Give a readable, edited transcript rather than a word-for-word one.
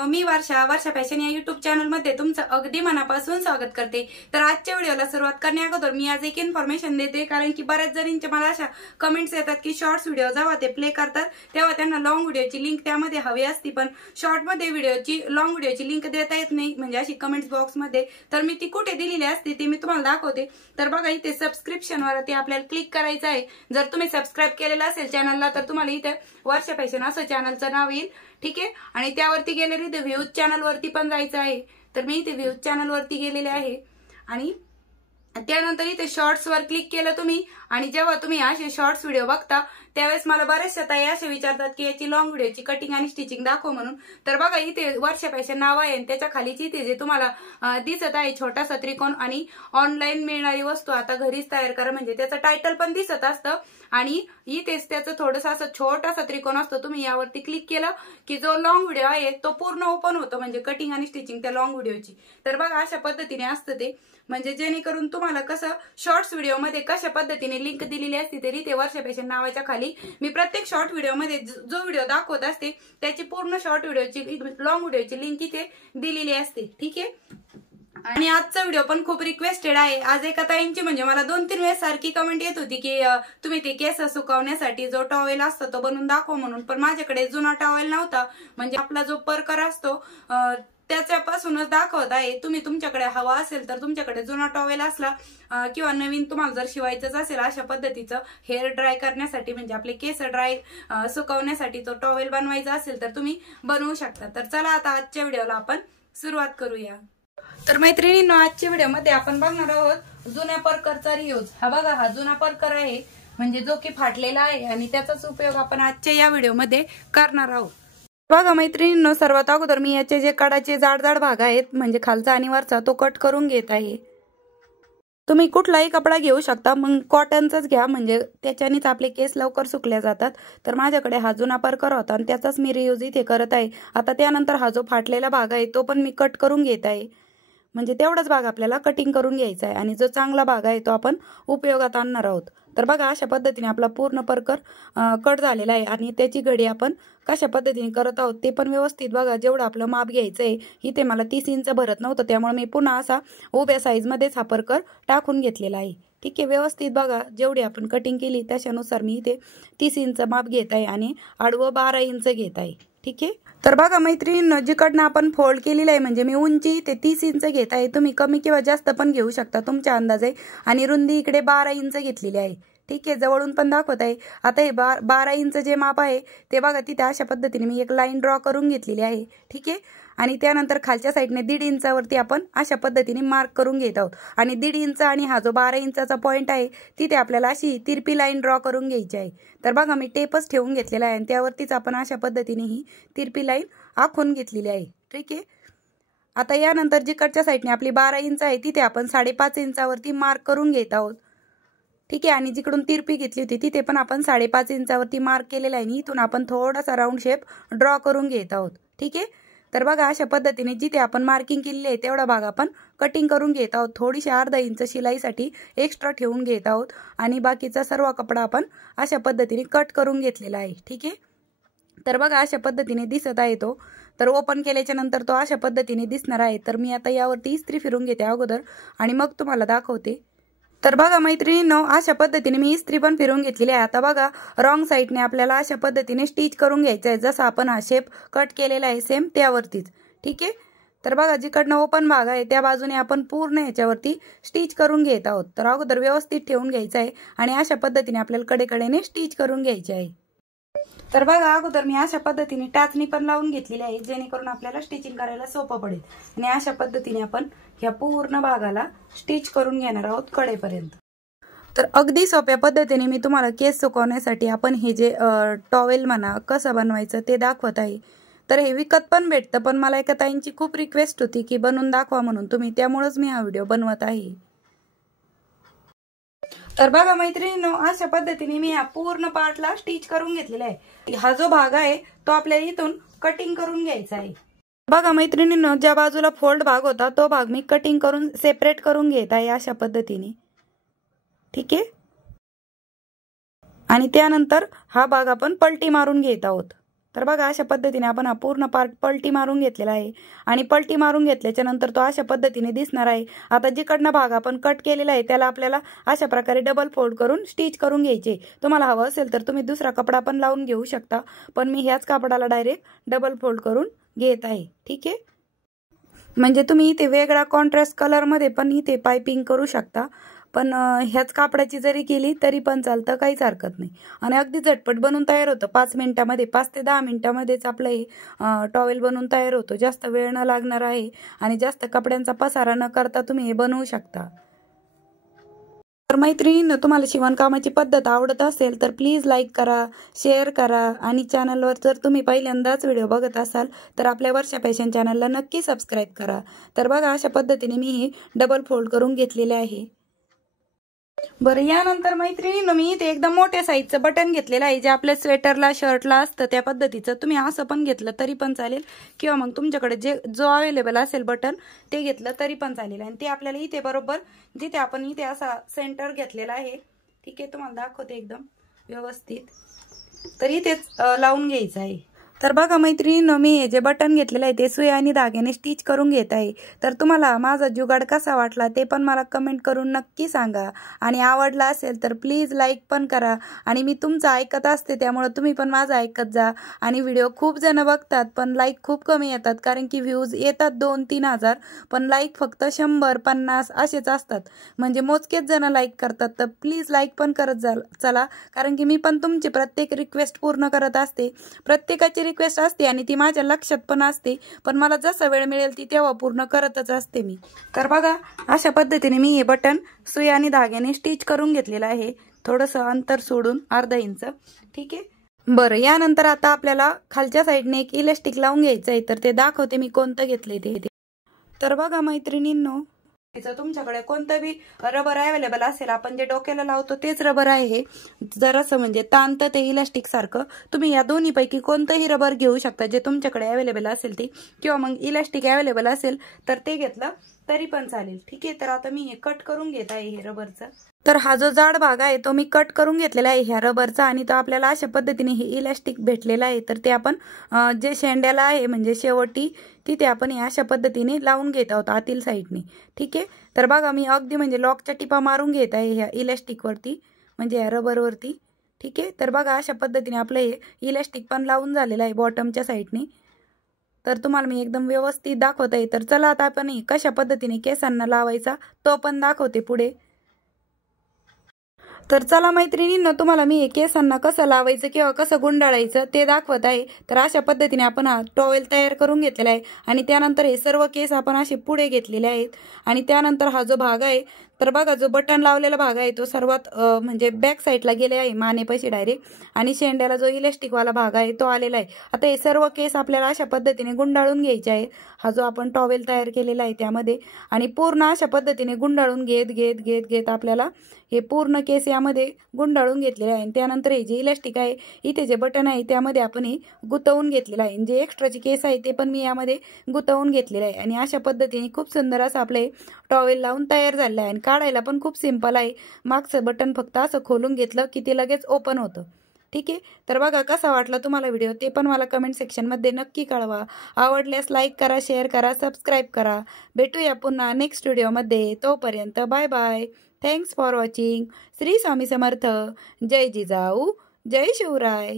मी वर्षा fashion या YouTube channel मध्ये तुमचं अगदी मनापासून स्वागत करते। तर आजच्या व्हिडिओला सुरुवात करण्याअगोदर मी आज एक इन्फॉर्मेशन देते, कारण की बऱ्याच जणींचे मला अशा कमेंट्स येतात की शॉर्ट्स व्हिडिओ जेव्हा ते प्ले करतात तेव्हा त्यांना लॉंग व्हिडिओची लिंक त्यामध्ये हवी असती, पण शॉर्ट मध्ये लॉंग व्हिडिओची लिंक देता येत नाही, म्हणजे अशी कमेंट्स बॉक्स मध्ये। तर मी ती कुठे दिलेली असते ती मी तुम्हाला दाखवते। तर बघा, इथे सबस्क्रिप्शन वरती आपल्याला क्लिक करायचं आहे। जर तुम्ही सबस्क्राइब केलेलं असेल चॅनलला तर तुम्हाला इथे वर्षा फॅशन असं चॅनलचं नाव येईल, ठीक आहे। आणि त्यावरती गेले इथे व्ह्यूज चॅनल वरती पण जायचं आहे। तर मी इथे व्ह्यूज चॅनल वरती गेलेले आहे आणि त्यानंतर इथे शॉर्ट्स वर क्लिक केलं तुम्ही, आणि जेव्हा तुम्ही असे शॉर्ट्स व्हिडिओ बघता त्यावेळेस मला बरेचशा ताई असे विचारतात की याची लॉंग व्हिडिओची कटिंग आणि स्टिचिंग दाखव म्हणून। तर बघा, इथे वर्षा फॅशन नाव आहे आणि त्याच्या खालीच इथे जे तुम्हाला दिसत आहे छोटासा त्रिकोण आणि ऑनलाईन मिळणारी वस्तू आता घरीच तयार करा, म्हणजे त्याचं टायटल पण दिसत असतं आणि इथेच त्याचं थोडंसं असं छोटासा त्रिकोण असतो। तुम्ही यावरती क्लिक केलं की जो लॉंग व्हिडिओ आहे तो पूर्ण ओपन होतो, म्हणजे कटिंग आणि स्टिचिंग त्या लॉंग व्हिडिओची। तर बघा, अशा पद्धतीने असतं ते, म्हणजे जेणेकरून तुम्हाला कसं शॉर्ट्स व्हिडिओ मध्ये कशा पद्धतीने लिंक दिलेली असते तरी ते वर्षा फॅशन नावाच्या खाली मी प्रत्येक शॉर्ट व्हिडिओ मध्ये जो व्हिडिओ दाखवत असते त्याची पूर्ण शॉर्ट व्हिडिओची लॉंग व्हिडिओची लिंक इथे दिलेली असते, ठीक आहे। आणि आजचा व्हिडिओ पण खूप रिक्वेस्टेड आहे। आज एका ताईंची म्हणजे मला 2-3 वेळेस सारखी कमेंट येत होती की तुम्ही ते केस सुकवण्यासाठी जो टॉवेल असतो तो बनवून दाखव म्हणून, पण माझ्याकडे जुना टॉवेल नव्हता, म्हणजे आपला जो परकर असतो त्याच्यापासूनच दाखवत आहे। तुम्ही तुमच्याकडे हवा असेल तर तुमच्याकडे जुना टॉवेल असला किंवा नवीन तुम्हाला जर शिवायचंच असेल अशा पद्धतीचं हेअर ड्राय करण्यासाठी, म्हणजे आपले केस ड्राय सुकवण्यासाठी तो टॉवेल बनवायचा असेल तर तुम्ही बनवू शकता। तर चला आता आजच्या व्हिडिओला आपण सुरुवात करूया। तर मैत्रिणींनो, आजच्या व्हिडिओमध्ये आपण बघणार आहोत जुन्या परकरचा रियूज। हा बघा, हा जुना परकर आहे, म्हणजे जो की फाटलेला आहे आणि त्याचाच उपयोग आपण आजच्या या व्हिडिओमध्ये करणार आहोत। बघा मैत्रिणींनो, सर्वात अगोदर मी याचे जे कडाचे जाड भाग आहेत म्हणजे खालचा आणि वरचा तो कट करून घेत आहे। तुम्ही कुठलाही कपडा घेऊ शकता, मग कॉटनचाच घ्या, म्हणजे त्याच्यानेच आपले केस लवकर सुकले जातात। तर माझ्याकडे हा जुना परकर होता आणि त्याचाच मी रियूज इथे करत आहे। आता त्यानंतर हा जो फाटलेला भाग आहे तो पण मी कट करून घेत आहे, म्हणजे तेवढाच भाग आपल्याला कटिंग करून घ्यायचा आहे आणि जो चांगला भाग आहे तो आपण उपयोगात आणणार आहोत। तर बघा, अशा पद्धतीने आपला पूर्ण परकर कट झालेला आहे आणि त्याची घडी आपण कशा पद्धतीने करत आहोत ते पण व्यवस्थित बघा। जेवढं आपलं माप घ्यायचं आहे, इथे मला 30 इंच भरत नव्हतं, त्यामुळे मी पुन्हा असा उभ्या साईजमध्येच हा परकर टाकून घेतलेला आहे, ठीक आहे। व्यवस्थित बघा, जेवढी आपण कटिंग केली त्याच्यानुसार मी इथे 30 इंच माप घेत आहे आणि आडवं 12 इंच घेत आहे, ठीक आहे। तर बघा मैत्रिणींनो, जिकडनं आपण फोल्ड केलेलं आहे म्हणजे मी उंची इथे 30 इंच घेत आहे, तुम्ही कमी किंवा जास्त पण घेऊ शकता तुमच्या अंदाजे, आणि रुंदी इकडे 12 इंच घेतलेली आहे, ठीक आहे। जवळून पण दाखवत आहे। आता हे 12 इंच जे माप आहे ते बघा, तिथे अशा पद्धतीने मी एक लाईन ड्रॉ करून घेतलेली आहे, ठीक आहे। आणि त्यानंतर खालच्या साईडने 1.5 इंचावरती आपण अशा पद्धतीने मार्क करून घेत आहोत, आणि 1.5 इंच आणि हा जो 12 इंचाचा पॉइंट आहे तिथे आपल्याला अशी तिरपी लाईन ड्रॉ करून घ्यायची आहे। तर बघा, मी टेपच ठेवून घेतलेला आहे आणि त्यावरतीच आपण अशा पद्धतीने ही तिरपी लाईन आखून घेतलेली आहे, ठीक आहे। आता यानंतर जिकडच्या साईडने आपली 12 इंच आहे तिथे आपण 5.5 इंचावरती मार्क करून घेत आहोत, ठीक आहे। आणि जिकडून तिरपी घेतली होती तिथे पण आपण 5.5 इंचावरती मार्क केलेला आहे, इथून आपण थोडासा राऊंड शेप ड्रॉ करून घेत आहोत, ठीक आहे। तर बघा, अशा पद्धतीने जिथे आपण मार्किंग केलेली आहे तेवढा भाग आपण कटिंग करून घेत आहोत। थोडीशी अर्धा इंच शिलाईसाठी एक्स्ट्रा ठेवून घेत आहोत आणि बाकीचा सर्व कपडा आपण अशा पद्धतीने कट करून घेतलेला आहे, ठीक आहे। तर बघा, अशा पद्धतीने दिसत आहे तो। तर ओपन केल्याच्या नंतर तो अशा पद्धतीने दिसणार आहे। तर मी आता यावरती इस्त्री फिरून घेते अगोदर आणि मग तुम्हाला दाखवते। तर बघा मैत्रिणींनो, अशा पद्धतीने मी इस्त्री पण फिरून घेतलेली आहे। आता बघा, रॉंग साईडने आपल्याला अशा पद्धतीने स्टिच करून घ्यायचं आहे, जसा आपण हा शेप कट केलेला आहे सेम त्यावरतीच, ठीक आहे। तर बघा, जिकडनं ओपन भाग आहे त्या बाजूने आपण पूर्ण ह्याच्यावरती स्टिच करून घेत आहोत। तर अगोदर व्यवस्थित ठेवून घ्यायचं आहे आणि अशा पद्धतीने आपल्याला कडेकडेने स्टिच करून घ्यायचे आहे। तर बघा, अगोदर मी अशा पद्धतीने टाचणी पण लावून घेतलेली आहे, जेणेकरून आपल्याला स्टिचिंग करायला सोपं पडेल। आणि अशा पद्धतीने आपण ह्या पूर्ण भागाला स्टिच करून घेणार आहोत कडेपर्यंत। तर अगदी सोप्या पद्धतीने मी तुम्हाला केस सुकवण्यासाठी आपण हे जे टॉवेल म्हणा कसं बनवायचं ते दाखवत आहे। तर हे विकत पण भेटतं, पण मला एका ताईंची खूप रिक्वेस्ट होती की बनवून दाखवा म्हणून तुम्ही, त्यामुळेच मी हा व्हिडिओ बनवत आहे। तर बघा मैत्रिणींनो, अशा पद्धतीने मी हा पूर्ण पार्टला स्टिच करून घेतलेला आहे। हा जो भाग आहे तो आपल्याला इथून कटिंग करून घ्यायचा आहे। बघा मैत्रिणींनो, ज्या बाजूला फोल्ड भाग होता तो भाग मी कटिंग करून सेपरेट करून घेत आहे अशा पद्धतीने, ठीक आहे। आणि त्यानंतर हा भाग आपण पलटी मारून घेत आहोत। तर बघा अशा पद्धतीने आपण हा पूर्ण पार्ट पलटी मारून घेतलेला आहे आणि पलटी मारून घेतल्याच्या नंतर तो अशा पद्धतीने दिसणार आहे। आता जिकडनं भाग आपण कट केलेला आहे त्याला आपल्याला अशा प्रकारे डबल फोल्ड करून स्टिच करून घ्यायचे। तुम्हाला हवं असेल तर तुम्ही दुसरा कपडा पण लावून घेऊ शकता, पण मी ह्याच कापडाला डायरेक्ट डबल फोल्ड करून घेत आहे। ठीक आहे, म्हणजे तुम्ही इथे वेगळा कॉन्ट्रास्ट कलर मध्ये पण इथे पाइपिंग करू शकता, पण ह्याच कापडाची जरी केली तरी पण चालतं, काहीच हरकत नाही आणि अगदी झटपट बनून तयार होतं। 5 मिनिटामध्ये, 5 ते 10 मिनिटामध्येच आपलं हे टॉवेल बनवून तयार होतो। जास्त वेळ न लागणार आहे आणि जास्त कपड्यांचा पसारा न करता तुम्ही हे बनवू शकता। तर मैत्रिणींनो, तुम्हाला शिवणकामाची पद्धत आवडत असेल तर प्लीज लाईक करा, शेअर करा आणि चॅनलवर जर तुम्ही पहिल्यांदाच व्हिडिओ बघत असाल तर आपल्या वर्षा फॅशन चॅनलला नक्की सबस्क्राईब करा। तर बघा अशा पद्धतीने मी हे डबल फोल्ड करून घेतलेले आहे। बरं, यानंतर मैत्रिणींनो मी इथे एकदम मोठ्या साईजचं बटन घेतलेलं आहे, जे आपल्या स्वेटरला शर्टला असतं त्या पद्धतीचं। तुम्ही असं पण घेतलं तरी पण चालेल किंवा मग तुमच्याकडे जो अवेलेबल असेल बटन ते घेतलं तरी पण चालेल आणि ते आपल्याला इथे बरोबर जिथे आपण इथे असा सेंटर घेतलेला आहे, ठीक आहे, तुम्हाला दाखवते एकदम व्यवस्थित, तर इथेच लावून घ्यायचं आहे। तर बघा मैत्रिणींनो, मी हे जे बटन घेतलेलं आहे ते सुई आणि धाग्याने स्टिच करून घेत आहे। तर तुम्हाला माझा जुगाड कसा वाटला ते पण मला कमेंट करून नक्की सांगा आणि आवडला असेल तर प्लीज लाईक पण करा आणि मी तुमचं ऐकत असते त्यामुळे तुम्ही पण माझं ऐकत जा। आणि व्हिडिओ खूप जण बघतात पण लाईक खूप कमी येतात, कारण की व्ह्यूज येतात 2-3 हजार पण लाईक फक्त 100-50 असेच असतात, म्हणजे मोजकेच जण लाईक करतात। तर प्लीज लाईक पण करत चला, कारण की मी पण तुमची प्रत्येक रिक्वेस्ट पूर्ण करत असते, प्रत्येकाची रिक्वेस्ट असते आणि ती माझ्या लक्षात पण असते, पण मला जसा वेळ मिळेल ती तेव्हा पूर्ण करतच असते मी। तर बघा अशा पद्धतीने मी हे बटन सुई आणि धाग्याने स्टिच करून घेतलेलं आहे, थोडंसं अंतर सोडून अर्धा इंच। ठीक आहे, बरं, यानंतर आता आपल्याला खालच्या साईडने एक इलास्टिक लावून घ्यायचं आहे, तर ते दाखवते मी कोणतं घेतलंय ते। तर बघा मैत्रिणींनो, तुमच्याकडे कोणतं बी रबर अवेलेबल असेल, आपण जे डोक्याला लावतो तेच रबर आहे हे, जरासं म्हणजे ताणतं ते इलास्टिक सारखं। तुम्ही या दोन्हीपैकी कोणतंही रबर घेऊ शकता जे तुमच्याकडे अवेलेबल असेल ते, किंवा मग इलास्टिक अवेलेबल असेल तर ते घेतलं तरी पण चालेल। ठीक आहे, तर आता मी हे कट करून घेत आहे हे रबरचं। तर हा जो जाड भाग आहे तो मी कट करून घेतलेला आहे ह्या रबरचा आणि तो आपल्याला अशा पद्धतीने हे इलास्टिक भेटलेला आहे। तर ते आपण जे शेंड्याला आहे म्हणजे शेवटी तिथे आपण हे अशा पद्धतीने लावून घेत आहोत आतील साईडने। ठीक आहे, तर बघा मी अगदी म्हणजे लॉकच्या टिपा मारून घेत आहे ह्या इलास्टिकवरती, म्हणजे ह्या रबरवरती। ठीक आहे, तर बघा अशा पद्धतीने आपलं हे इलास्टिक पण लावून झालेलं आहे बॉटमच्या साईडने। तर तुम्हाला मी एकदम व्यवस्थित दाखवत आहे। तर चला आता आपण कशा पद्धतीने केसांना लावायचा तो पण दाखवते पुढे। तर चला मैत्रिणींनो, तुम्हाला मी केसांना कसं लावायचं किंवा कसं गुंडाळायचं ते दाखवत आहे। तर अशा पद्धतीने आपण हा टॉवेल तयार करून घेतलेला आहे आणि त्यानंतर हे सर्व केस आपण असे पुढे घेतलेले आहेत आणि त्यानंतर हा जो भाग आहे, तर बघा जो बटन लावलेला भाग आहे तो सर्वात म्हणजे बॅक साईडला गेले आहे मानेपाशी डायरेक्ट, आणि शेंड्याला जो इलास्टिकवाला भाग आहे तो आलेला आहे। आता हे सर्व केस आपल्याला अशा पद्धतीने गुंडाळून घ्यायचे आहेत, हा जो आपण टॉवेल तयार केलेला आहे त्यामध्ये, आणि पूर्ण अशा पद्धतीने गुंडाळून घेत आपल्याला हे पूर्ण केस यामध्ये गुंडाळून घेतलेले आहे। त्यानंतर हे जे इलास्टिक आहे इथे जे बटन आहे त्यामध्ये आपण हे गुंतवून घेतलेलं आहे, जे एक्स्ट्राचे केस आहे ते पण मी यामध्ये गुंतवून घेतलेले आहे आणि अशा पद्धतीने खूप सुंदर असं आपले टॉवेल लावून तयार झालेलं आहे आणि काढायला पण खूप सिंपल आहे। मागचं बटन फक्त असं खोलून घेतलं की ते लगेच ओपन होतं। ठीक आहे, तर बघा कसा वाटला तुम्हाला व्हिडिओ ते पण मला कमेंट सेक्शनमध्ये नक्की कळवा। आवडल्यास लाईक करा, शेअर करा, सबस्क्राईब करा। भेटूया पुन्हा नेक्स्ट व्हिडिओमध्ये, तोपर्यंत bye bye, thanks for watching. Shri Swami Samarth, जय जिजाऊ, जय शिवराय।